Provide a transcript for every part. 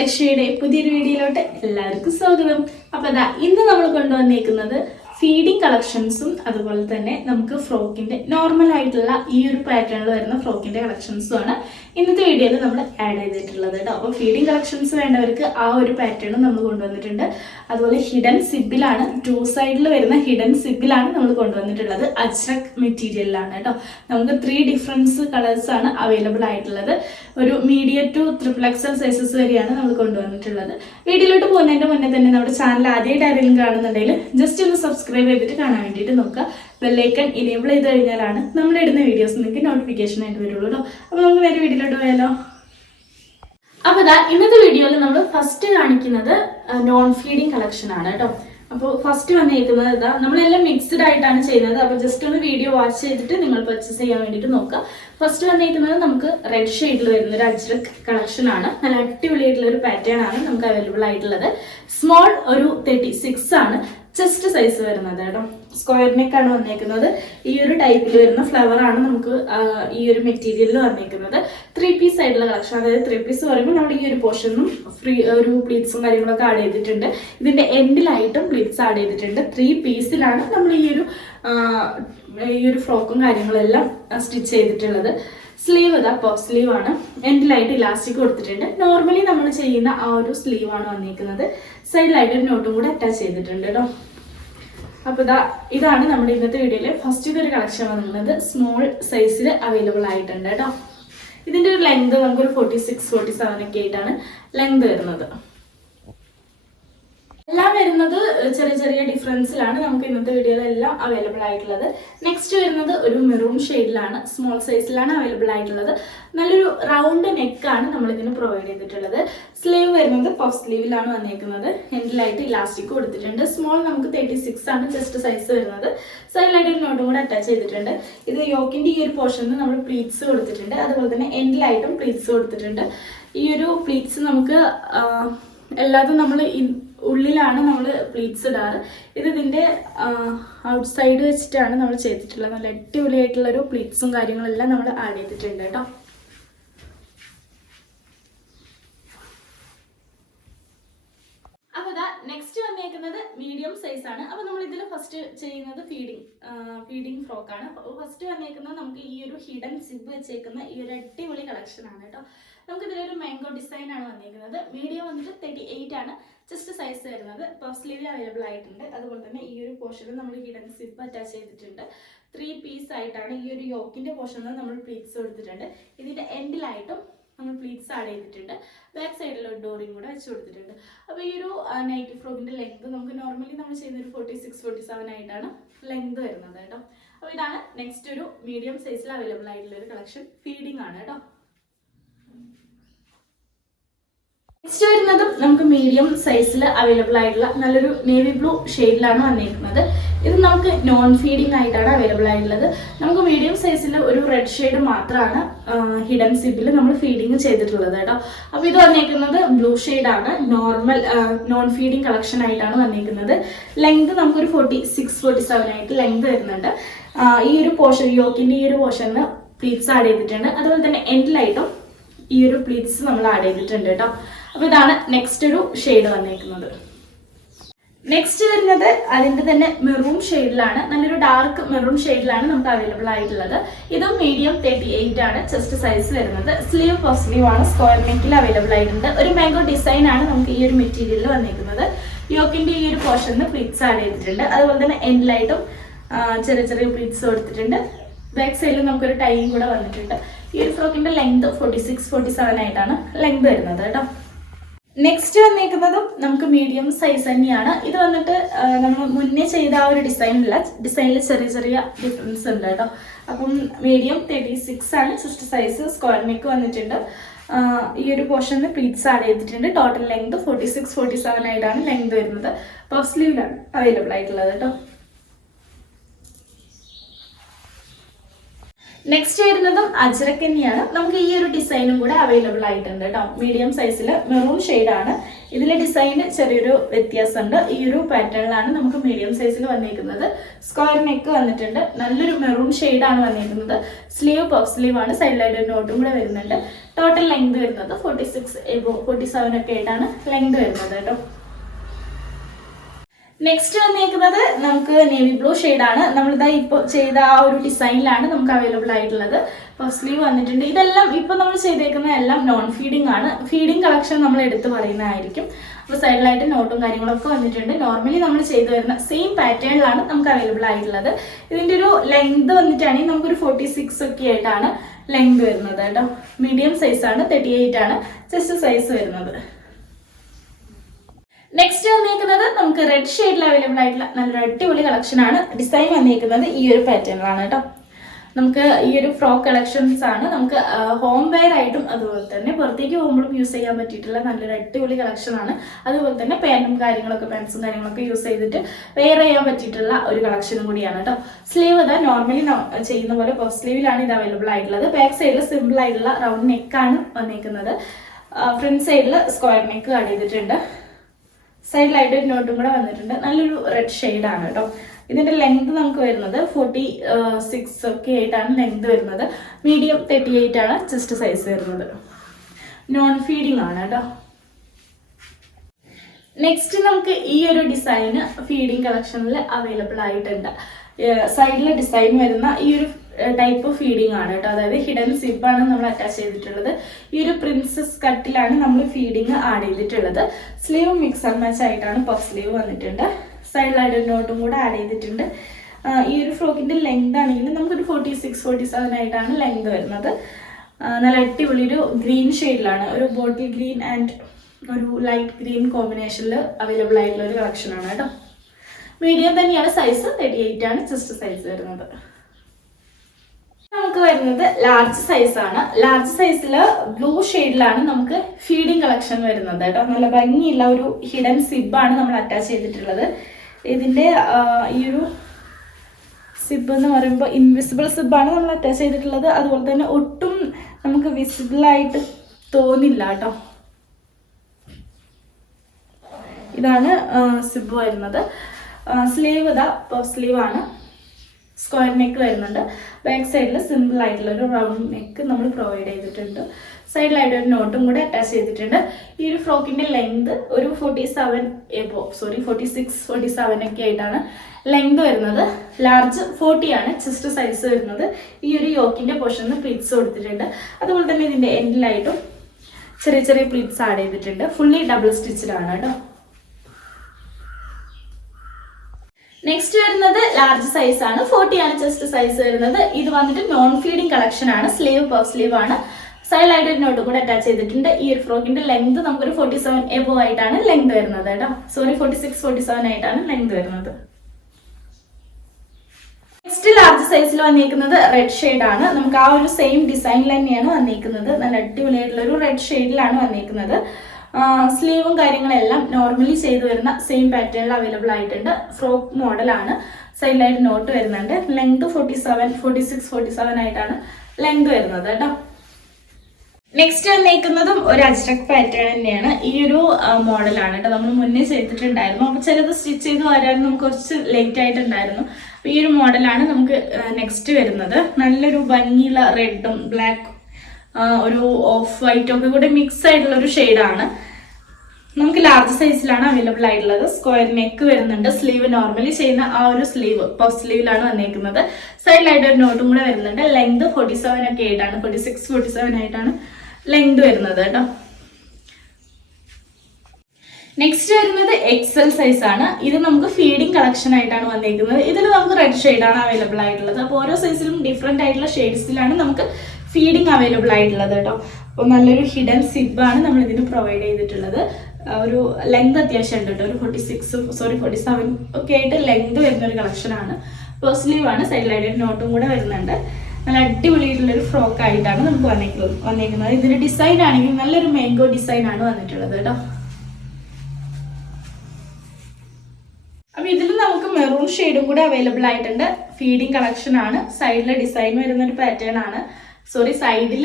ലക്ഷ്യയുടെ പുതിയൊരു വീഡിയോയിലോട്ട് എല്ലാവർക്കും സ്വാഗതം. അപ്പോൾ അതാ ഇന്ന് നമ്മൾ കൊണ്ടുവന്നേക്കുന്നത് ഫീഡിങ് കളക്ഷൻസും അതുപോലെ തന്നെ നമുക്ക് ഫ്രോക്കിന്റെ നോർമൽ ആയിട്ടുള്ള ഈ ഒരു പാറ്റേണിൽ വരുന്ന ഫ്രോക്കിന്റെ കളക്ഷൻസും ആണ് ഇന്നത്തെ വീഡിയോയിൽ നമ്മൾ ആഡ് ചെയ്തിട്ടുള്ളത് കേട്ടോ. അപ്പോൾ ഫീഡിങ് കളക്ഷൻസ് വേണ്ടവർക്ക് ആ ഒരു പാറ്റേണും നമ്മൾ കൊണ്ടുവന്നിട്ടുണ്ട്. അതുപോലെ ഹിഡൻ സിബിലാണ്, 2 സൈഡിൽ വരുന്ന ഹിഡൻ സിബിലാണ് നമ്മൾ കൊണ്ടുവന്നിട്ടുള്ളത്. അജ്രക് മെറ്റീരിയലിലാണ് കേട്ടോ. നമുക്ക് 3 ഡിഫറൻസ് കളേഴ്സ് ആണ് അവൈലബിൾ ആയിട്ടുള്ളത്. ഒരു മീഡിയം ടു XXL സൈസസ് വരെയാണ് നമ്മൾ കൊണ്ടുവന്നിട്ടുള്ളത്. വീഡിയോയിലോട്ട് പോകുന്നതിന്റെ മുന്നേ തന്നെ നമ്മുടെ ചാനൽ ആദ്യമായിട്ട് ആരെങ്കിലും കാണുന്നുണ്ടെങ്കിൽ ജസ്റ്റ് ഒന്ന് സബ്സ്ക്രൈബ് ചെയ്തിട്ട് കാണാൻ വേണ്ടിയിട്ട് നോക്കുക. ബെല്ലൈക്കൺ ഇനേബിൾ ചെയ്ത് കഴിഞ്ഞാലാണ് നമ്മൾ ഇടുന്ന വീഡിയോസ് നിങ്ങൾക്ക് നോട്ടിഫിക്കേഷൻ ആയിട്ട് വരുള്ളൂ കേട്ടോ. അപ്പോൾ നമുക്ക് നേരെ വീഡിയോയിലോട്ട് പോയാലോ. അപ്പോൾ ഇതാ ഇന്നത്തെ വീഡിയോയിൽ നമ്മൾ ഫസ്റ്റ് കാണിക്കുന്നത് നോൺ ഫീഡിങ് കളക്ഷൻ ആണ് കേട്ടോ. അപ്പോൾ ഫസ്റ്റ് വന്നിരിക്കുന്നത് ഇതാ, നമ്മളെല്ലാം മിക്സ്ഡ് ആയിട്ടാണ് ചെയ്യുന്നത്. അപ്പോൾ ജസ്റ്റ് ഒന്ന് വീഡിയോ വാച്ച് ചെയ്തിട്ട് നിങ്ങൾ പർച്ചേസ് ചെയ്യാൻ വേണ്ടിയിട്ട് നോക്കുക. ഫസ്റ്റ് വന്നിരിക്കുന്നത് നമുക്ക് റെഡ് ഷെയ്ഡിൽ വരുന്ന ഒരു അജ്രക് കളക്ഷൻ ആണ്. നല്ല അടിപൊളിയായിട്ടുള്ള ഒരു പാറ്റേൺ ആണ് നമുക്ക് അവൈലബിൾ ആയിട്ടുള്ളത്. സ്മോൾ ഒരു 36 ആണ് ചെസ്റ്റ് സൈസ് വരുന്നത് കേട്ടോ. സ്ക്വയർ നെക്ക് ആണ് വന്നേക്കുന്നത്. ഈ ഒരു ടൈപ്പിൽ വരുന്ന ഫ്ലവർ ആണ് നമുക്ക് ഈ ഒരു മെറ്റീരിയലിൽ വന്നേക്കുന്നത്. 3 പീസ് ആയിട്ടുള്ള കളക്ഷൻ, അതായത് 3 പീസ് പറയുമ്പോൾ നമ്മുടെ ഈ ഒരു പോർഷനും ഫ്രീ ഒരു പ്ലീറ്റ്സും കാര്യങ്ങളൊക്കെ ആഡ് ചെയ്തിട്ടുണ്ട്. ഇതിന്റെ എൻഡിലായിട്ടും പ്ലീറ്റ്സ് ആഡ് ചെയ്തിട്ടുണ്ട്. 3 പീസിലാണ് നമ്മൾ ഈ ഒരു ഫ്രോക്കും കാര്യങ്ങളെല്ലാം സ്റ്റിച്ച് ചെയ്തിട്ടുള്ളത്. സ്ലീവ് ഇതാ പഫ് സ്ലീവ് ആണ്. എൻഡിലായിട്ട് ഇലാസ്റ്റിക് കൊടുത്തിട്ടുണ്ട്. നോർമലി നമ്മൾ ചെയ്യുന്ന ആ ഒരു സ്ലീവ് ആണ് വന്നിരിക്കുന്നത്. സൈഡിലായിട്ട് ഒരു നോട്ടും കൂടെ അറ്റാച്ച് ചെയ്തിട്ടുണ്ട് കേട്ടോ. അപ്പോൾ ഇതാണ് നമ്മുടെ ഇന്നത്തെ വീഡിയോയിലെ ഫസ്റ്റ് ഇതൊരു കളക്ഷൻ വന്നിട്ടുള്ളത്. സ്മോൾ സൈസിൽ അവൈലബിൾ ആയിട്ടുണ്ട് കേട്ടോ. ഇതിൻ്റെ ഒരു ലെങ്ത് നമുക്കൊരു 46-47 ഒക്കെ ആയിട്ടാണ് ലെങ്ത് വരുന്നത്. എല്ലാം വരുന്നത് ചെറിയ ചെറിയ ഡിഫറൻസിലാണ് നമുക്ക് ഇന്നത്തെ വീഡിയോയിലെല്ലാം അവൈലബിൾ ആയിട്ടുള്ളത്. നെക്സ്റ്റ് വരുന്നത് ഒരു മെറൂൺ ഷെയ്ഡിലാണ്, സ്മോൾ സൈസിലാണ് അവൈലബിൾ ആയിട്ടുള്ളത്. നല്ലൊരു റൗണ്ട് നെക്കാണ് നമ്മൾ ഇതിന് പ്രൊവൈഡ് ചെയ്തിട്ടുള്ളത്. സ്ലീവ് വരുന്നത് പഫ് സ്ലീവിലാണ് വന്നേക്കുന്നത്. എൻഡിലായിട്ട് ഇലാസ്റ്റിക് കൊടുത്തിട്ടുണ്ട്. സ്മോൾ നമുക്ക് 36 ആണ് ചെസ്റ്റ് സൈസ് വരുന്നത്. സൈഡിലായിട്ട് ഒരു നോട്ടും കൂടെ അറ്റാച്ച് ചെയ്തിട്ടുണ്ട്. ഇത് യോക്കിന്റെ ഈ ഒരു പോർഷനിൽ നമ്മൾ പ്ലീറ്റ്സ് കൊടുത്തിട്ടുണ്ട്. അതുപോലെ തന്നെ എൻഡിലായിട്ടും പ്ലീറ്റ്സ് കൊടുത്തിട്ടുണ്ട്. ഈ ഒരു പ്ലീറ്റ്സ് നമുക്ക് എല്ലാതും നമ്മൾ ഉള്ളിലാണ് നമ്മൾ പ്ലീറ്റ്സ് ഇടാറ്. ഇതിൻ്റെ ഔട്ട് സൈഡ് വെച്ചിട്ടാണ് നമ്മൾ ചെയ്തിട്ടുള്ളത്. നല്ല അടിപൊളിയായിട്ടുള്ളൊരു പ്ലീറ്റ്സും കാര്യങ്ങളെല്ലാം നമ്മൾ ആഡ് ചെയ്തിട്ടുണ്ട് കേട്ടോ. അപ്പോൾ നെക്സ്റ്റ് വന്നേക്കുന്നത് മീഡിയം സൈസ് ആണ്. അപ്പോൾ നമ്മൾ ഇതിൽ ഫസ്റ്റ് ചെയ്യുന്നത് ഫീഡിങ് ഫ്രോക്കാണ്. ഫസ്റ്റ് വന്നേക്കുന്നത് നമുക്ക് ഈ ഒരു ഹിഡൻ സിബ് വെച്ചേക്കുന്ന ഈ ഒരു അടിപൊളി കളക്ഷൻ ആണ് കേട്ടോ. നമുക്ക് ഇതിലൊരു മാംഗോ ഡിസൈൻ ആണ് വന്നിരിക്കുന്നത്. മീഡിയം വന്നിട്ട് 38 ആണ് ജസ്റ്റ് സൈസ് വരുന്നത്. പഫ് സ്ലീവിൽ അവൈലബിൾ ആയിട്ടുണ്ട്. അതുപോലെ തന്നെ ഈ ഒരു പോർഷനിൽ നമ്മൾ ഹിഡൻ സിബ് അറ്റാച്ച് ചെയ്തിട്ടുണ്ട്. 3 പീസ് ആയിട്ടാണ് ഈ ഒരു യോക്കിന്റെ പോർഷനിൽ നമ്മൾ പ്ലീറ്റ്സ് കൊടുത്തിട്ടുണ്ട്. ഇതിന്റെ എൻഡിലായിട്ടും നമ്മൾ പ്ലീറ്റ്സ് ആഡ് ചെയ്തിട്ടുണ്ട്. ബാക്ക് സൈഡിൽ ഒരു ഡോറിയും കൂടെ വെച്ച് കൊടുത്തിട്ടുണ്ട്. അപ്പോൾ ഈ ഒരു നൈറ്റി ഫ്രോക്കിന്റെ ലെങ്ത് നമുക്ക് നോർമലി നമ്മൾ ചെയ്യുന്നൊരു 46-47 ആയിട്ടാണ് ലെങ്ത് വരുന്നത് കേട്ടോ. അപ്പോൾ ഇതാണ് നെക്സ്റ്റ് ഒരു മീഡിയം സൈസിൽ അവൈലബിൾ ആയിട്ടുള്ള ഒരു കളക്ഷൻ. ഫീഡിംഗ് ആണ് കേട്ടോ. നെക്സ്റ്റ് വരുന്നതും നമുക്ക് മീഡിയം സൈസിൽ അവൈലബിൾ ആയിട്ടുള്ള നല്ലൊരു നേവി ബ്ലൂ ഷെയ്ഡിലാണ് വന്നിരിക്കുന്നത്. ഇത് നമുക്ക് നോൺ ഫീഡിംഗ് ആയിട്ടാണ് അവൈലബിൾ ആയിട്ടുള്ളത്. നമുക്ക് മീഡിയം സൈസിൽ ഒരു റെഡ് ഷെയ്ഡ് മാത്രമാണ് ഹിഡൻ സിബിൽ നമ്മൾ ഫീഡിങ് ചെയ്തിട്ടുള്ളത് കേട്ടോ. അപ്പോൾ ഇത് വന്നിരിക്കുന്നത് ബ്ലൂ ഷെയ്ഡാണ്. നോർമൽ നോൺ ഫീഡിംഗ് കളക്ഷൻ ആയിട്ടാണ് വന്നിരിക്കുന്നത്. ലെങ്ത് നമുക്കൊരു 46-47 ആയിട്ട് ലെങ്ത് വരുന്നുണ്ട്. ഈ ഒരു പോർഷൻ യോക്കിന്റെ ഈ ഒരു പോർഷന് പ്ലീറ്റ്സ് ആഡ് ചെയ്തിട്ടുണ്ട്. അതുപോലെ തന്നെ എൻഡിലായിട്ടും ഈ ഒരു പ്ലീറ്റ്സ് നമ്മൾ ആഡ് ചെയ്തിട്ടുണ്ട് കേട്ടോ. അപ്പോൾ ഇതാണ് നെക്സ്റ്റ് ഒരു ഷെയ്ഡ് വന്നേക്കുന്നത്. നെക്സ്റ്റ് വരുന്നത് അതിൻ്റെ തന്നെ മെറൂൺ ഷെയ്ഡിലാണ്. നല്ലൊരു ഡാർക്ക് മെറൂൺ ഷെയ്ഡിലാണ് നമുക്ക് അവൈലബിൾ ആയിട്ടുള്ളത്. ഇതും മീഡിയം 38 ആണ് ചെസ്റ്റ് സൈസ് വരുന്നത്. സ്ലീവ് പഫ് സ്ലീവ് ആണ്. സ്ക്വയർ നെക്കിൽ അവൈലബിൾ ആയിട്ടുണ്ട്. ഒരു മാംഗോ ഡിസൈൻ ആണ് നമുക്ക് ഈ ഒരു മെറ്റീരിയലിൽ വന്നിരിക്കുന്നത്. യോക്കിന്റെ ഈ ഒരു പോർഷനിൽ പ്ലീറ്റ്സ് ആഡ് ചെയ്തിട്ടുണ്ട്. അതുപോലെ തന്നെ എൻഡിലായിട്ടും ചെറിയ ചെറിയ പ്ലീറ്റ്സ് കൊടുത്തിട്ടുണ്ട്. ബാക്ക് സൈഡിൽ നമുക്കൊരു ടൈയും കൂടെ വന്നിട്ടുണ്ട്. ഈ ഒരു ഫ്രോക്കിന്റെ ലെങ്ത് 46-47 ആയിട്ടാണ് ലെങ്ത് വരുന്നത് കേട്ടോ. നെക്സ്റ്റ് വന്നിരിക്കുന്നതും നമുക്ക് മീഡിയം സൈസ് തന്നെയാണ്. ഇത് വന്നിട്ട് നമ്മൾ മുന്നേ ചെയ്ത ആ ഒരു ഡിസൈനിൽ ചെറിയ ചെറിയ ഡിഫറൻസ് ഉണ്ട് കേട്ടോ. അപ്പം മീഡിയം 36 ആണ് ചെസ്റ്റ് സൈസ്. സ്ക്വയർ നെക്ക് വന്നിട്ടുണ്ട്. ഈ ഒരു പോർഷനിൽ പ്ലീറ്റ്സ് ആഡ് ചെയ്തിട്ടുണ്ട്. ടോട്ടൽ ലെങ്ത് 46-47 ആയിട്ടാണ് ലെങ്ത് വരുന്നത്. പഫ് സ്ലീവിലാണ് അവൈലബിൾ ആയിട്ടുള്ളത് കേട്ടോ. നെക്സ്റ്റ് വരുന്നതും അജ്രക് തന്നെയാണ്. നമുക്ക് ഈ ഒരു ഡിസൈനും കൂടെ അവൈലബിൾ ആയിട്ടുണ്ട് കേട്ടോ. മീഡിയം സൈസിൽ മെറൂൺ ഷെയ്ഡാണ്. ഇതിലെ ഡിസൈന് ചെറിയൊരു വ്യത്യാസമുണ്ട്. ഈ ഒരു പാറ്റേണിലാണ് നമുക്ക് മീഡിയം സൈസിൽ വന്നിരിക്കുന്നത്. സ്ക്വയർ നെക്ക് വന്നിട്ടുണ്ട്. നല്ലൊരു മെറൂൺ ഷെയ്ഡാണ് വന്നിരിക്കുന്നത്. സ്ലീവ് പഫ് സ്ലീവ് ആണ്. സൈഡിലായിട്ട് ഒരു നോട്ടും കൂടെ വരുന്നുണ്ട്. ടോട്ടൽ ലെങ്ത് വരുന്നത് 46-47 ഒക്കെ ആയിട്ടാണ് ലെങ്ത് വരുന്നത് കേട്ടോ. നെക്സ്റ്റ് വന്നേക്കുന്നത് നമുക്ക് നേവി ബ്ലൂ ഷെയ്ഡാണ്. നമ്മളിതാ ഇപ്പോൾ ചെയ്ത ആ ഒരു ഡിസൈനിലാണ് നമുക്ക് അവൈലബിൾ ആയിട്ടുള്ളത്. പഫ് സ്ലീവ് വന്നിട്ടുണ്ട്. ഇതെല്ലാം ഇപ്പോൾ നമ്മൾ ചെയ്തേക്കുന്ന എല്ലാം നോൺ ഫീഡിംഗ് ആണ്. ഫീഡിംഗ് കളക്ഷൻ നമ്മൾ എടുത്ത് പറയുന്നതായിരിക്കും. അപ്പോൾ സൈഡിലായിട്ട് നോട്ടും കാര്യങ്ങളൊക്കെ വന്നിട്ടുണ്ട്. നോർമലി നമ്മൾ ചെയ്തു വരുന്ന സെയിം പാറ്റേണിലാണ് നമുക്ക് അവൈലബിൾ ആയിട്ടുള്ളത്. ഇതിൻ്റെ ഒരു ലെങ്ത് വന്നിട്ടാണെങ്കിൽ നമുക്കൊരു 46 ഒക്കെ ആയിട്ടാണ് ലെങ്ത് വരുന്നത് കേട്ടോ. മീഡിയം സൈസാണ്, 38 ആണ് ചെസ്റ്റ് സൈസ് വരുന്നത്. നെക്സ്റ്റ് വന്നേക്കുന്നത് നമുക്ക് റെഡ് ഷെയ്ഡിൽ അവൈലബിൾ ആയിട്ടുള്ള നല്ലൊരു അടിപൊളി കളക്ഷൻ ആണ്. ഡിസൈൻ വന്നേക്കുന്നത് ഈ ഒരു പാറ്റേണിലാണ് കേട്ടോ. നമുക്ക് ഈ ഒരു ഫ്രോക്ക് കളക്ഷൻസ് ആണ്. നമുക്ക് ഹോം വെയർ ആയിട്ടും അതുപോലെ തന്നെ പുറത്തേക്ക് പോകുമ്പോഴും യൂസ് ചെയ്യാൻ പറ്റിയിട്ടുള്ള നല്ലൊരു അടിപൊളി കളക്ഷൻ ആണ്. അതുപോലെ തന്നെ പാൻസും കാര്യങ്ങളൊക്കെ യൂസ് ചെയ്തിട്ട് വെയർ ചെയ്യാൻ പറ്റിയിട്ടുള്ള ഒരു കളക്ഷനും കൂടിയാണ് കേട്ടോ. സ്ലീവ് ഇതാ നോർമലി ചെയ്യുന്ന പോലെ പഫ് സ്ലീവിലാണ് ഇത് അവൈലബിൾ ആയിട്ടുള്ളത്. ബാക്ക് സൈഡിൽ സിമ്പിൾ ആയിട്ടുള്ള റൗണ്ട് നെക്കാണ് വന്നേക്കുന്നത്. ഫ്രണ്ട് സൈഡിൽ സ്ക്വയർ നെക്ക് ആഡ് ചെയ്തിട്ടുണ്ട്. സൈഡിലായിട്ട് ഒരു നോട്ടും കൂടെ വന്നിട്ടുണ്ട്. നല്ലൊരു റെഡ് ഷെയ്ഡാണ് കേട്ടോ. ഇതിൻ്റെ ലെങ്ത് നമുക്ക് വരുന്നത് 46 ഒക്കെ ആയിട്ടാണ് ലെങ്ത് വരുന്നത്. മീഡിയം 38 ആണ് ചെസ്റ്റ് സൈസ് വരുന്നത്. നോൺ ഫീഡിംഗ് ആണ് കേട്ടോ. നെക്സ്റ്റ് നമുക്ക് ഈ ഒരു ഡിസൈന് ഫീഡിംഗ് കളക്ഷനിൽ അവൈലബിൾ ആയിട്ടുണ്ട്. സൈഡിൽ ഡിസൈൻ വരുന്ന ഈ ഒരു ടൈപ്പ് ഫീഡിംഗ് ആണ് കേട്ടോ. അതായത് ഹിഡൻ സിബാണ് നമ്മൾ അറ്റാച്ച് ചെയ്തിട്ടുള്ളത്. ഈ ഒരു പ്രിൻസസ് കട്ടിലാണ് നമ്മൾ ഫീഡിങ് ആഡ് ചെയ്തിട്ടുള്ളത്. സ്ലീവ് മിക്സ് ആൻഡ് മാച്ച് ആയിട്ടാണ് പഫ് സ്ലീവ് വന്നിട്ടുണ്ട്. സൈഡിലായിട്ട് ഒരു നോട്ടും കൂടെ ആഡ് ചെയ്തിട്ടുണ്ട്. ഈ ഒരു ഫ്രോക്കിൻ്റെ ലെങ്ത് ആണെങ്കിൽ നമുക്കൊരു 46-47 ആയിട്ടാണ് ലെങ്ത് വരുന്നത്. നല്ല അടിപൊളി ഒരു ഗ്രീൻ ഷെയ്ഡിലാണ്, ഒരു ബോട്ടിൽ ഗ്രീൻ ആൻഡ് ഒരു ലൈറ്റ് ഗ്രീൻ കോമ്പിനേഷനിൽ അവൈലബിൾ ആയിട്ടുള്ള ഒരു കളക്ഷനാണ് കേട്ടോ. മീഡിയം തന്നെയാണ് സൈസ്, 38 ആണ് ചെസ്റ്റ് സൈസ് വരുന്നത്. നമുക്ക് വരുന്നത് ലാർജ് സൈസ് ആണ്. ലാർജ് സൈസിൽ ബ്ലൂ ഷെയ്ഡിലാണ് നമുക്ക് ഫീഡിംഗ് കളക്ഷൻ വരുന്നത് കേട്ടോ. നല്ല ഭംഗിയുള്ള ഒരു ഹിഡൻ സിബാണ് നമ്മൾ അറ്റാച്ച് ചെയ്തിട്ടുള്ളത്. ഇതിൻ്റെ ഈ ഒരു സിബ് എന്ന് പറയുമ്പോൾ ഇൻവിസിബിൾ സിബാണ് നമ്മൾ അറ്റാച്ച് ചെയ്തിട്ടുള്ളത്. അതുപോലെ തന്നെ ഒട്ടും നമുക്ക് വിസിബിളായിട്ട് തോന്നില്ല കേട്ടോ. ഇതാണ് സിബ് വരുന്നത്. സ്ലീവ് ഇതാ പഫ് സ്ലീവ് ആണ്. സ്ക്വയർ നെക്ക് വരുന്നുണ്ട്. ബാക്ക് സൈഡിൽ സിമ്പിൾ ആയിട്ടുള്ള ഒരു റൗണ്ട് നെക്ക് നമ്മൾ പ്രൊവൈഡ് ചെയ്തിട്ടുണ്ട്. സൈഡിലായിട്ട് ഒരു നോട്ടും കൂടെ അറ്റാച്ച് ചെയ്തിട്ടുണ്ട്. ഈ ഒരു ഫ്രോക്കിൻ്റെ ലെങ്ത് ഒരു 46-47 ഒക്കെ ആയിട്ടാണ് ലെങ്ത് വരുന്നത്. ലാർജ് 40 ആണ് ചെസ്റ്റ് സൈസ് വരുന്നത്. ഈ ഒരു യോക്കിൻ്റെ പോർഷനിൽ പ്ലീറ്റ്സ് കൊടുത്തിട്ടുണ്ട്. അതുപോലെ തന്നെ ഇതിൻ്റെ എൻഡിലായിട്ടും ചെറിയ ചെറിയ പ്ലീറ്റ്സ് ആഡ് ചെയ്തിട്ടുണ്ട്. ഫുള്ളി ഡബിൾ സ്റ്റിച്ചിലാണ് കേട്ടോ. നെക്സ്റ്റ് വരുന്നത് ലാർജ് സൈസ് ആണ്. 40 ആണ് ചെസ്റ്റ് സൈസ് വരുന്നത്. ഇത് വന്നിട്ട് നോൺ ഫീഡിംഗ് കളക്ഷൻ ആണ്. സ്ലീവ് പഫ് സ്ലീവ് ആണ്. സൈഡിലായിട്ട് ഒരു നോട്ടും കൂടെ അറ്റാച്ച് ചെയ്തിട്ടുണ്ട്. ഈ ഒരു ഫ്രോക്കിന്റെ ലെങ്ത് നമുക്കൊരു 47 എബോവ് ആയിട്ടാണ് ലെങ്ത് വരുന്നത് കേട്ടോ. 46-47 ആയിട്ടാണ് ലെങ്ത് വരുന്നത്. നെക്സ്റ്റ് ലാർജ് സൈസിൽ വന്നിരിക്കുന്നത് റെഡ് ഷെയ്ഡാണ്. നമുക്ക് ആ ഒരു സെയിം ഡിസൈനിൽ തന്നെയാണ് വന്നിരിക്കുന്നത്. നല്ല അടിപൊളിയായിട്ടുള്ള ഒരു റെഡ് ഷെയ്ഡിലാണ് വന്നിരിക്കുന്നത്. സ്ലീവും കാര്യങ്ങളെല്ലാം നോർമലി ചെയ്തു വരുന്ന സെയിം പാറ്റേണിൽ അവൈലബിൾ ആയിട്ടുണ്ട്. ഫ്രോക്ക് മോഡലാണ്. സൈഡിലായിട്ട് നോട്ട് വരുന്നുണ്ട്. ലെങ്ത് 46-47 ആയിട്ടാണ് ലെങ്ത് വരുന്നത് കേട്ടോ. നെക്സ്റ്റ് വന്നേക്കുന്നതും ഒരു അജ്രക് പാറ്റേൺ തന്നെയാണ്. ഈ ഒരു മോഡലാണ് കേട്ടോ. നമ്മൾ മുന്നേ ചെയ്തിട്ടുണ്ടായിരുന്നു. അപ്പോൾ ചിലത് സ്റ്റിച്ച് ചെയ്ത് വരാൻ നമുക്ക് കുറച്ച് ലേറ്റ് ആയിട്ടുണ്ടായിരുന്നു. അപ്പോൾ ഈ ഒരു മോഡലാണ് നമുക്ക് നെക്സ്റ്റ് വരുന്നത്. നല്ലൊരു ഭംഗിയുള്ള റെഡും ബ്ലാക്ക് ഒരു ഓഫ് വൈറ്റും ഒക്കെ കൂടെ മിക്സ് ആയിട്ടുള്ള ഒരു ഷെയ്ഡാണ്. നമുക്ക് ലാർജ് സൈസിലാണ് അവൈലബിൾ ആയിട്ടുള്ളത്. സ്ക്വയർ നെക്ക് വരുന്നുണ്ട്. സ്ലീവ് നോർമലി ചെയ്യുന്ന ആ ഒരു സ്ലീവ് പഫ് സ്ലീവിലാണ് വന്നേക്കുന്നത്. സൈഡിലായിട്ട് ഒരു നോട്ടും കൂടെ വരുന്നുണ്ട്. ലെങ്ത് 47 ഒക്കെ ആയിട്ടാണ് 46-47 ആയിട്ടാണ് ലെങ്ത് വരുന്നത് കേട്ടോ. നെക്സ്റ്റ് വരുന്നത് XL സൈസ് ആണ്. ഇത് നമുക്ക് ഫീഡിംഗ് കളക്ഷൻ ആയിട്ടാണ് വന്നേക്കുന്നത്. ഇതിൽ നമുക്ക് റെഡ് ഷെയ്ഡാണ് അവൈലബിൾ ആയിട്ടുള്ളത്. അപ്പോൾ ഓരോ സൈസിലും ഡിഫറെൻ്റ് ആയിട്ടുള്ള ഷെയ്ഡ്സിലാണ് നമുക്ക് ഫീഡിംഗ് അവൈലബിൾ ആയിട്ടുള്ളത് കേട്ടോ. അപ്പോൾ നല്ലൊരു ഹിഡൻ സിബാണ് നമ്മൾ ഇതിന് പ്രൊവൈഡ് ചെയ്തിട്ടുള്ളത്. ഒരു ലെങ്ത് അത്യാവശ്യം ഉണ്ട് കേട്ടോ. ഒരു 47 ഒക്കെ ആയിട്ട് ലെങ്ത് വരുന്നൊരു കളക്ഷനാണ്. പഫ് സ്ലീവ് ആണ്. സൈഡിലായിട്ട് ഒരു നോട്ടും കൂടെ വരുന്നുണ്ട്. നല്ല അടിപൊളിയായിട്ടുള്ളൊരു ഫ്രോക്ക് ആയിട്ടാണ് നമുക്ക് വന്നേക്കുന്നത്. ഇതിൻ്റെ ഡിസൈൻ ആണെങ്കിൽ നല്ലൊരു മാംഗോ ഡിസൈൻ ആണ് വന്നിട്ടുള്ളത് കേട്ടോ. അപ്പോൾ ഇതിൽ നമുക്ക് മെറൂൺ ഷെയ്ഡും കൂടെ അവൈലബിൾ ആയിട്ടുണ്ട്. ഫീഡിങ് കളക്ഷൻ ആണ്. സൈഡിൽ ഡിസൈൻ വരുന്ന ഒരു പാറ്റേൺ ആണ്. സൈഡിൽ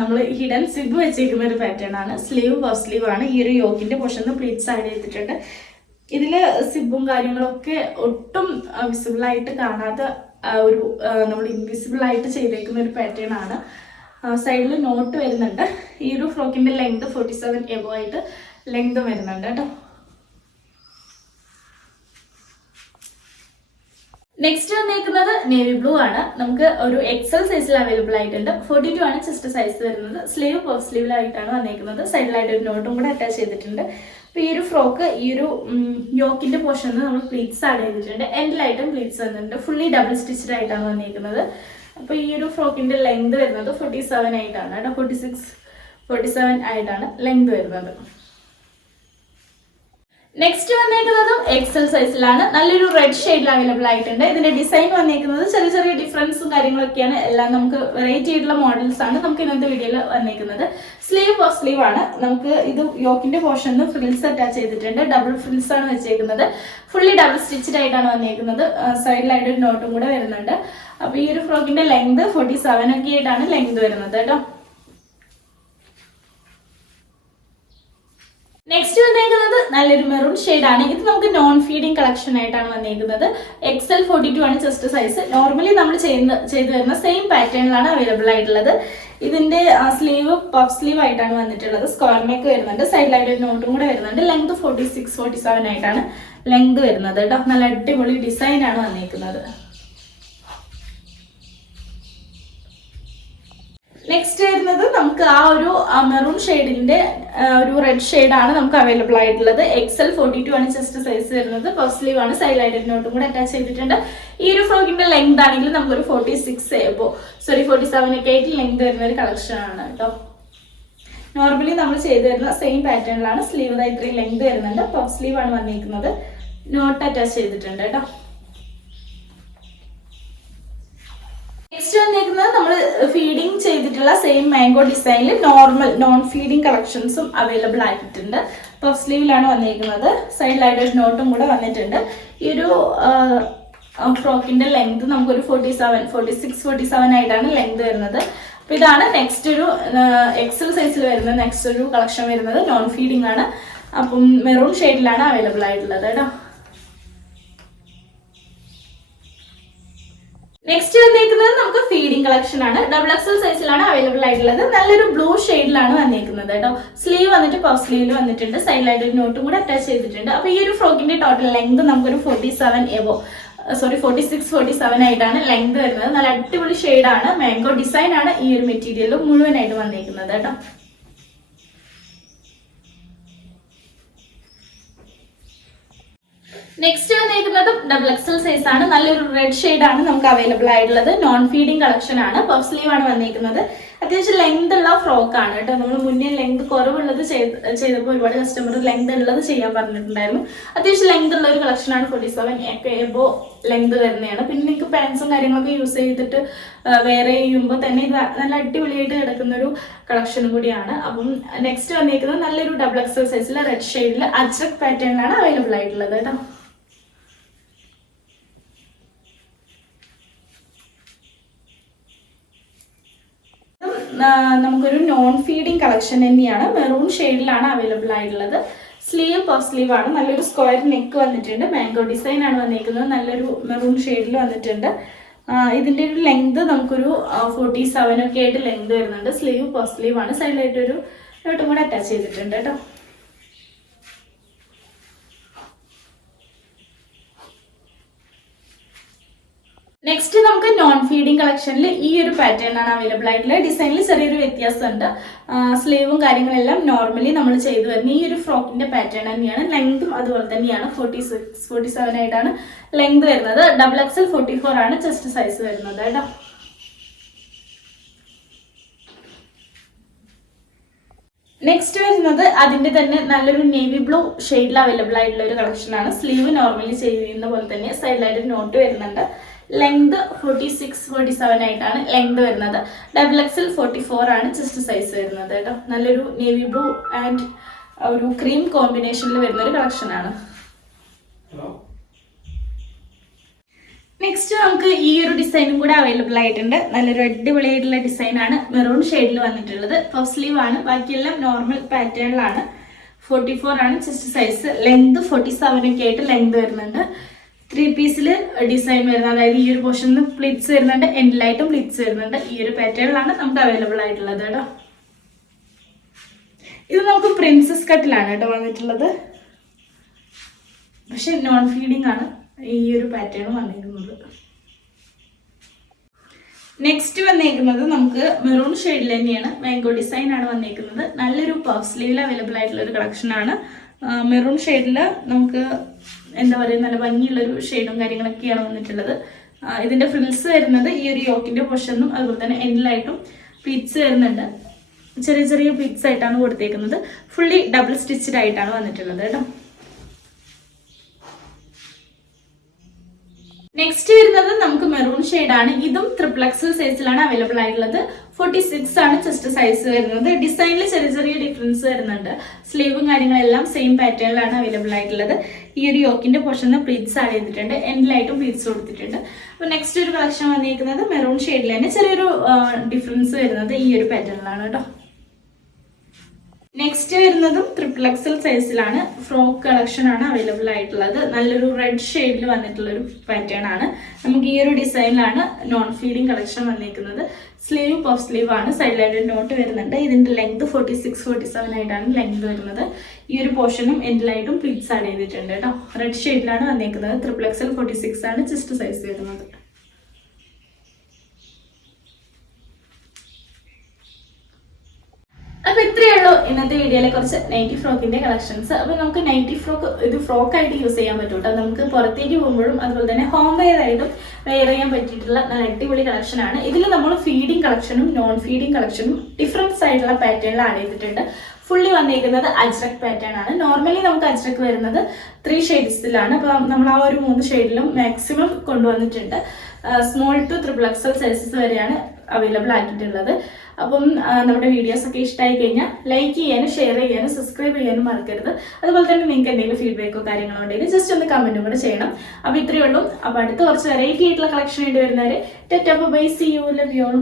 നമ്മൾ ഹിഡൻ സിബ് വെച്ചേക്കുന്ന ഒരു പാറ്റേൺ ആണ്. സ്ലീവ് പഫ് സ്ലീവ് ആണ്. ഈ ഒരു യോക്കിന്റെ പോർഷൻ പ്ലീറ്റ്സ് ആഡ് ചെയ്തിട്ടുണ്ട്. ഇതിൽ സിബും കാര്യങ്ങളൊക്കെ ഒട്ടും വിസിബിൾ ആയിട്ട് കാണാതെ ഒരു നമ്മൾ ഇൻവിസിബിൾ ആയിട്ട് ചെയ്തേക്കുന്ന ഒരു പാറ്റേൺ ആണ്. സൈഡിൽ നോട്ട് വരുന്നുണ്ട്. ഈ ഒരു ഫ്രോക്കിന്റെ ലെങ്ത് 47 എബോ ആയിട്ട് ലെങ്ത് വരുന്നുണ്ട് കേട്ടോ. നെക്സ്റ്റ് വന്നേക്കുന്നത് നേവി ബ്ലൂ ആണ്. നമുക്ക് ഒരു എക്സൽ സൈസിൽ അവൈലബിൾ ആയിട്ടുണ്ട്. 42 ആണ് ചെസ്റ്റ് സൈസ് വരുന്നത്. സ്ലീവ് പഫ് സ്ലീവിലായിട്ടാണ് വന്നേക്കുന്നത്. സൈഡിലായിട്ട് ഒരു നോട്ടും കൂടെ അറ്റാച്ച് ചെയ്തിട്ടുണ്ട്. അപ്പോൾ ഈ ഒരു ഫ്രോക്ക് ഈ ഒരു യോക്കിന്റെ പോർഷനിൽ നമ്മൾ പ്ലീറ്റ്സ് ആഡ് ചെയ്തിട്ടുണ്ട്. എൻഡിലായിട്ടും പ്ലീറ്റ്സ് വന്നിട്ടുണ്ട്. ഫുള്ളി ഡബിൾ സ്റ്റിച്ചഡ് ആയിട്ടാണ് വന്നേക്കുന്നത്. അപ്പോൾ ഈ ഒരു ഫ്രോക്കിന്റെ ലെങ്ത് വരുന്നത് 47 ആയിട്ടാണ് കേട്ടോ. 47 ആയിട്ടാണ് ലെങ്ത് വരുന്നത്. നെക്സ്റ്റ് വന്നേക്കുന്നതും എക്സൽ സൈസിലാണ്. നല്ലൊരു റെഡ് ഷെയ്ഡിൽ അവൈലബിൾ ആയിട്ടുണ്ട്. ഇതിന്റെ ഡിസൈൻ വന്നേക്കുന്നത് ചെറിയ ചെറിയ ഡിഫറൻസും കാര്യങ്ങളൊക്കെയാണ്. എല്ലാം നമുക്ക് വെറൈറ്റി ആയിട്ടുള്ള മോഡൽസ് ആണ് നമുക്ക് ഇന്നത്തെ വീഡിയോയിൽ വന്നേക്കുന്നത്. സ്ലീവ് പഫ് സ്ലീവ് ആണ്. നമുക്ക് ഇത് യോക്കിന്റെ പോർഷനിൽ ഫ്രിൽസ് അറ്റാച്ച് ചെയ്തിട്ടുണ്ട്. ഡബിൾ ഫ്രിൽസ് ആണ് വെച്ചേക്കുന്നത്. ഫുള്ളി ഡബിൾ സ്റ്റിച്ചഡ് ആയിട്ടാണ് വന്നേക്കുന്നത്. സൈഡിലായിട്ട് ഒരു നോട്ടും കൂടെ വരുന്നുണ്ട്. അപ്പൊ ഈ ഒരു ഫ്രോക്കിന്റെ ലെങ്ത് 47 ഒക്കെ ആയിട്ടാണ് ലെങ്ത് വരുന്നത് കേട്ടോ. നെക്സ്റ്റ് വന്നേക്കുന്നത് നല്ലൊരു മെറൂൺ ഷെയ്ഡ് ആണ്. ഇത് നമുക്ക് നോൺ ഫീഡിങ് കളക്ഷൻ ആയിട്ടാണ് വന്നേക്കുന്നത്. XL 42 ആണ് ചെസ്റ്റ് സൈസ്. നോർമലി നമ്മൾ ചെയ്തു വരുന്ന സെയിം പാറ്റേണിലാണ് അവൈലബിൾ ആയിട്ടുള്ളത്. ഇതിന്റെ സ്ലീവ് പഫ് സ്ലീവ് ആയിട്ടാണ് വന്നിട്ടുള്ളത്. സ്ക്വയർ നെക്ക് വരുന്നുണ്ട്. സൈഡിലായിട്ട് ഒരു നോട്ടും കൂടെ വരുന്നുണ്ട്. ലെങ്ത് 46-47 ആയിട്ടാണ് ലെങ്ത് വരുന്നത് കേട്ടോ. നല്ല അടിപൊളി ഡിസൈൻ ആണ് വന്നേക്കുന്നത്. നെക്സ്റ്റ് വരുന്നത് നമുക്ക് ആ ഒരു മെറൂൺ ഷെയ്ഡിന്റെ ഒരു റെഡ് ഷെയ്ഡ് ആണ് നമുക്ക് അവൈലബിൾ ആയിട്ടുള്ളത്. XL 42 ആണ് ചെസ്റ്റ് സൈസ് വരുന്നത്. പഫ് സ്ലീവ് ആണ്. സൈഡിലായിട്ട് നോട്ടും കൂടെ അറ്റാച്ച് ചെയ്തിട്ടുണ്ട്. ഈ ഒരു ഫ്രോക്കിന്റെ ലെങ്ത് ആണെങ്കിൽ നമുക്കൊരു 47 ഒക്കെ ആയിട്ട് ലെങ്ത് വരുന്ന ഒരു കളക്ഷൻ ആണ് കേട്ടോ. നോർമലി നമ്മൾ ചെയ്തു വരുന്ന സെയിം പാറ്റേണിലാണ്. സ്ലീവ് ഇത്രയും ലെങ്ത് വരുന്നുണ്ട്. പഫ് സ്ലീവ് ആണ് വന്നിരിക്കുന്നത്. നോട്ട് അറ്റാച്ച് ചെയ്തിട്ടുണ്ട് കേട്ടോ. നെക്സ്റ്റ് വന്നിരിക്കുന്നത് നമ്മൾ ഫീഡിങ് ചെയ്തിട്ടുള്ള സെയിം മാംഗോ ഡിസൈനിൽ നോൺ ഫീഡിങ് കളക്ഷൻസും അവൈലബിൾ ആയിട്ടുണ്ട്. പഫ് സ്ലീവിലാണ് വന്നിരിക്കുന്നത്. സൈഡിലായിട്ട് ഒരു നോട്ടും കൂടെ വന്നിട്ടുണ്ട്. ഈ ഒരു ഫ്രോക്കിന്റെ ലെങ്ത് നമുക്കൊരു 46-47 ആയിട്ടാണ് ലെങ്ത് വരുന്നത്. അപ്പൊ ഇതാണ് നെക്സ്റ്റ് ഒരു എക്സൽ സൈസിൽ വരുന്ന നെക്സ്റ്റ് ഒരു കളക്ഷൻ വരുന്നത്. നോൺ ഫീഡിംഗ് ആണ്. അപ്പം മെറൂൺ ഷെയ്ഡിലാണ് അവൈലബിൾ ആയിട്ടുള്ളത് കേട്ടോ. നെക്സ്റ്റ് വന്നേക്കുന്നത് നമുക്ക് ഫീഡിംഗ് കളക്ഷൻ ആണ്. XXL സൈസിലാണ് അവൈലബിൾ ആയിട്ടുള്ളത്. നല്ലൊരു ബ്ലൂ ഷെയ്ഡിലാണ് വന്നേക്കുന്നത് കേട്ടോ. സ്ലീവ് വന്നിട്ട് പഫ് സ്ലീവിൽ വന്നിട്ടുണ്ട്. സൈഡിലായിട്ട് ഒരു നോട്ടും കൂടെ അറ്റാച്ച് ചെയ്തിട്ടുണ്ട്. അപ്പൊ ഈ ഒരു ഫ്രോക്കിന്റെ ടോട്ടൽ ലെങ്ത് നമുക്കൊരു 46-47 ആയിട്ടാണ് ലെങ്ത് വരുന്നത്. നല്ല അടിപൊളി ഷെയ്ഡാണ്. മാംഗോ ഡിസൈൻ ആണ് ഈ ഒരു മെറ്റീരിയൽ മുഴുവനായിട്ട് വന്നേക്കുന്നത് കേട്ടോ. നെക്സ്റ്റ് വന്നേക്കുന്നതും XXL സൈസ് ആണ്. നല്ലൊരു റെഡ് ഷെയ്ഡ് ആണ് നമുക്ക് അവൈലബിൾ ആയിട്ടുള്ളത്. നോൺ ഫീഡിംഗ് കളക്ഷൻ ആണ്. പഫ് സ്ലീവ് ആണ് വന്നിരിക്കുന്നത്. അത്യാവശ്യം ലെങ്ത് ഉള്ള ഫ്രോക്ക് ആണ് കേട്ടോ. നമ്മൾ മുന്നേ ലെങ്ത് കുറവുള്ളത് ചെയ്തപ്പോൾ ഒരുപാട് കസ്റ്റമർ ലെങ്ത് ഉള്ളത് ചെയ്യാൻ പറഞ്ഞിട്ടുണ്ടായിരുന്നു. അത്യാവശ്യം ലെങ്ത് ഉള്ള ഒരു കളക്ഷൻ ആണ്. 47 ഒക്കെ എബോ ലെങ്ത് വരുന്നതാണ്. പിന്നെ നിങ്ങൾക്ക് പാൻസും കാര്യങ്ങളൊക്കെ യൂസ് ചെയ്തിട്ട് വേറെ ചെയ്യുമ്പോൾ തന്നെ ഇത് നല്ല അടിപൊളിയായിട്ട് കിടക്കുന്ന ഒരു കളക്ഷൻ കൂടിയാണ്. അപ്പം നെക്സ്റ്റ് വന്നിരിക്കുന്നത് നല്ലൊരു XXL സൈസിൽ റെഡ് ഷെയ്ഡിൽ അജ്രക് പാറ്റേണിലാണ് അവൈലബിൾ ആയിട്ടുള്ളത് കേട്ടോ. നമുക്കൊരു നോൺ ഫീഡിംഗ് കളക്ഷൻ തന്നെയാണ്. മെറൂൺ ഷെയ്ഡിലാണ് അവൈലബിൾ ആയിട്ടുള്ളത്. സ്ലീവ് പഫ് സ്ലീവ് ആണ്. നല്ലൊരു സ്ക്വയർ നെക്ക് വന്നിട്ടുണ്ട്. മാംഗോ ഡിസൈൻ ആണ് വന്നിരിക്കുന്നത്. നല്ലൊരു മെറൂൺ ഷെയ്ഡിൽ വന്നിട്ടുണ്ട്. ഇതിന്റെ ഒരു ലെങ്ത് നമുക്കൊരു 47 ഒക്കെ ആയിട്ട് ലെങ്ത് വരുന്നുണ്ട്. സ്ലീവ് പഫ് സ്ലീവ് ആണ്. സൈഡിലായിട്ടൊരു നോട്ടും കൂടെ അറ്റാച്ച് ചെയ്തിട്ടുണ്ട് കേട്ടോ. നെക്സ്റ്റ് നമുക്ക് നോൺ ഫീഡിംഗ് കളക്ഷനിൽ ഈ ഒരു പാറ്റേൺ ആണ് അവൈലബിൾ ആയിട്ടുള്ളത്. ഡിസൈനിൽ ചെറിയൊരു വ്യത്യാസമുണ്ട്. സ്ലീവും കാര്യങ്ങളെല്ലാം നോർമലി നമ്മൾ ചെയ്തു വരുന്ന ഈ ഒരു ഫ്രോക്കിന്റെ പാറ്റേൺ തന്നെയാണ്. ലെങ്തും അതുപോലെ തന്നെയാണ്. 46-47 ആയിട്ടാണ് ലെങ്ത് വരുന്നത്. XXL 44 ആണ് ചെസ്റ്റ് സൈസ് വരുന്നത് കേട്ടോ. നെക്സ്റ്റ് വരുന്നത് അതിന്റെ തന്നെ നല്ലൊരു നേവി ബ്ലൂ ഷെയ്ഡിൽ അവൈലബിൾ ആയിട്ടുള്ള ഒരു കളക്ഷൻ ആണ്. സ്ലീവ് നോർമലി ചെയ്യുന്ന പോലെ തന്നെ സൈഡിലായിട്ട് നോട്ട് വരുന്നുണ്ട്. ലെങ്ത് 46-47 ആയിട്ടാണ് ലെങ്ത് വരുന്നത്. XXL 44 ആണ് ചെസ്റ്റ് സൈസ് വരുന്നത് കേട്ടോ. നല്ലൊരു നേവി ബ്ലൂ ആൻഡ് ഒരു ക്രീം കോമ്പിനേഷനിൽ വരുന്ന ഒരു കളക്ഷൻ ആണ്. നെക്സ്റ്റ് നമുക്ക് ഈ ഒരു ഡിസൈനും കൂടെ അവൈലബിൾ ആയിട്ടുണ്ട്. നല്ലൊരു അടിപൊളിയായിട്ടുള്ള ഡിസൈനാണ്, മെറൂൺ ഷെയ്ഡിൽ വന്നിട്ടുള്ളത്. പഫ് സ്ലീവ് ആണ്, ബാക്കിയെല്ലാം നോർമൽ പാറ്റേണിലാണ്. 44 ആണ് ചെസ്റ്റ് സൈസ്, ലെങ്ത് 47 ഒക്കെ ആയിട്ട് ലെങ്ത് വരുന്നുണ്ട്. 3 പീസിൽ ഡിസൈൻ വരുന്നത്, അതായത് ഈ ഒരു പോർഷനിൽ പ്ലിറ്റ്സ് വരുന്നുണ്ട്, എൻഡിലായിട്ടും പ്ലിറ്റ്സ് വരുന്നുണ്ട്. ഈ ഒരു പാറ്റേണിലാണ് നമുക്ക് അവൈലബിൾ ആയിട്ടുള്ളത് കേട്ടോ. ഇത് നമുക്ക് പ്രിൻസസ് കട്ടിലാണ് കേട്ടോ വന്നിട്ടുള്ളത്, പക്ഷെ നോൺ ഫീഡിങ് ആണ് ഈ ഒരു പാറ്റേൺ വന്നിരിക്കുന്നത്. നെക്സ്റ്റ് വന്നേക്കുന്നത് നമുക്ക് മെറൂൺ ഷെയ്ഡിൽ തന്നെയാണ്, മാംഗോ ഡിസൈൻ ആണ് വന്നേക്കുന്നത്. നല്ലൊരു പഫ് സ്ലീവിൽ അവൈലബിൾ ആയിട്ടുള്ള ഒരു കളക്ഷനാണ്. മെറൂൺ ഷെയ്ഡിൽ നമുക്ക് എന്താ പറയുക, നല്ല ഭംഗിയുള്ളൊരു ഷെയ്ഡും കാര്യങ്ങളൊക്കെയാണ് വന്നിട്ടുള്ളത്. ഇതിന്റെ ഫ്രിൽസ് വരുന്നത് ഈ ഒരു യോക്കിന്റെ പൊഷനും അതുപോലെ തന്നെ എൻഡിലായിട്ടും പ്ലീറ്റ്സ് വരുന്നുണ്ട്. ചെറിയ ചെറിയ പ്ലീറ്റ്സ് ആയിട്ടാണ് കൊടുത്തേക്കുന്നത്. ഫുള്ളി ഡബിൾ സ്റ്റിച്ചഡ് ആയിട്ടാണ് വന്നിട്ടുള്ളത് കേട്ടോ. നെക്സ്റ്റ് വരുന്നത് നമുക്ക് മെറൂൺ ഷെയ്ഡാണ്. ഇതും XXL സൈസിലാണ് അവൈലബിൾ ആയിട്ടുള്ളത്. 46 ആണ് ചെസ്റ്റ് സൈസ് വരുന്നത്. ഡിസൈനിൽ ചെറിയ ചെറിയ ഡിഫറൻസ് വരുന്നുണ്ട്. സ്ലീവും കാര്യങ്ങളെല്ലാം സെയിം പാറ്റേണിലാണ് അവൈലബിൾ ആയിട്ടുള്ളത്. ഈ ഒരു യോക്കിന്റെ പോർഷനിൽ പ്ലീറ്റ്സ് ആഡ് ചെയ്തിട്ടുണ്ട്, എൻഡിലായിട്ടും പ്ലീറ്റ്സ് കൊടുത്തിട്ടുണ്ട്. അപ്പോൾ നെക്സ്റ്റ് ഒരു കളക്ഷൻ വന്നിരിക്കുന്നത് മെറൂൺ ഷെയ്ഡിൽ തന്നെ ചെറിയൊരു ഡിഫറൻസ് വരുന്നത് ഈ ഒരു പാറ്റേണിലാണ് കേട്ടോ. നെക്സ്റ്റ് വരുന്നതും XXL സൈസിലാണ്. ഫ്രോക്ക് കളക്ഷൻ ആണ് അവൈലബിൾ ആയിട്ടുള്ളത്. നല്ലൊരു റെഡ് ഷെയ്ഡിൽ വന്നിട്ടുള്ള ഒരു പാറ്റേൺ ആണ്. നമുക്ക് ഈ ഒരു ഡിസൈനിലാണ് നോൺ ഫീഡിങ് കളക്ഷൻ വന്നിരിക്കുന്നത്. സ്ലീവ് പഫ് സ്ലീവ് ആണ്, സൈഡിലായിട്ട് നോട്ട് വരുന്നുണ്ട്. ഇതിന്റെ ലെങ്ത് 46-47 ആയിട്ടാണ് ലെങ്ത് വരുന്നത്. ഈ ഒരു പോർഷനും എൻഡിലായിട്ടും പ്ലീറ്റ്സ് ആഡ് ചെയ്തിട്ടുണ്ട് കേട്ടോ. റെഡ് ഷെയ്ഡിലാണ് വന്നിരിക്കുന്നത്. XXL 46 ആണ് ചെസ്റ്റ് സൈസ് വരുന്നത്. അപ്പൊ ഇത്രയേ ഉള്ളൂ ഇന്നത്തെ വീഡിയോയിലെ കുറച്ച് നൈറ്റി ഫ്രോക്കിന്റെ കളക്ഷൻസ്. അപ്പൊ നമുക്ക് നൈറ്റി ഫ്രോക്ക് ഇത് ഫ്രോക്ക് ആയിട്ട് യൂസ് ചെയ്യാൻ പറ്റും കേട്ടോ. നമുക്ക് പുറത്തേക്ക് പോകുമ്പോഴും അതുപോലെ തന്നെ ഹോം വെയർ ആയിട്ടും വെയർ ചെയ്യാൻ പറ്റിയിട്ടുള്ള നല്ല അടിപൊളി കളക്ഷൻ ആണ്. ഇതിൽ നമ്മൾ ഫീഡിങ് കളക്ഷനും നോൺ ഫീഡിങ് കളക്ഷനും ഡിഫറൻസ് ആയിട്ടുള്ള പാറ്റേണിൽ ആഡ് ചെയ്തിട്ടുണ്ട്. ഫുള്ളി വന്നിരിക്കുന്നത് അജ്രക് പാറ്റേൺ ആണ്. നോർമലി നമുക്ക് അജ്രക് വരുന്നത് 3 ഷെയ്ഡ്സിലാണ്. അപ്പൊ നമ്മൾ ആ ഒരു 3 ഷെയ്ഡിലും മാക്സിമം കൊണ്ടുവന്നിട്ടുണ്ട്. സ്മോൾ ടു XXL സൈസസ് വരെയാണ് അവൈലബിൾ ആക്കിയിട്ടുള്ളത്. അപ്പം നമ്മുടെ വീഡിയോസ് ഒക്കെ ഇഷ്ടമായി കഴിഞ്ഞാൽ ലൈക്ക് ചെയ്യാനും ഷെയർ ചെയ്യാനും സബ്സ്ക്രൈബ് ചെയ്യാനും മറക്കരുത്. അതുപോലെ തന്നെ നിങ്ങൾക്ക് എന്തെങ്കിലും ഫീഡ്ബാക്കോ കാര്യങ്ങളോ ഉണ്ടെങ്കിൽ ജസ്റ്റ് ഒന്ന് കമന്റും കൂടെ ചെയ്യണം. അപ്പോൾ ഇത്രയേ ഉള്ളൂ. അപ്പോൾ അടുത്ത കുറച്ച് വെറൈറ്റി ആയിട്ടുള്ള കളക്ഷൻ ആയിട്ട് വരുന്നവരെ tata bye, see you, love you all.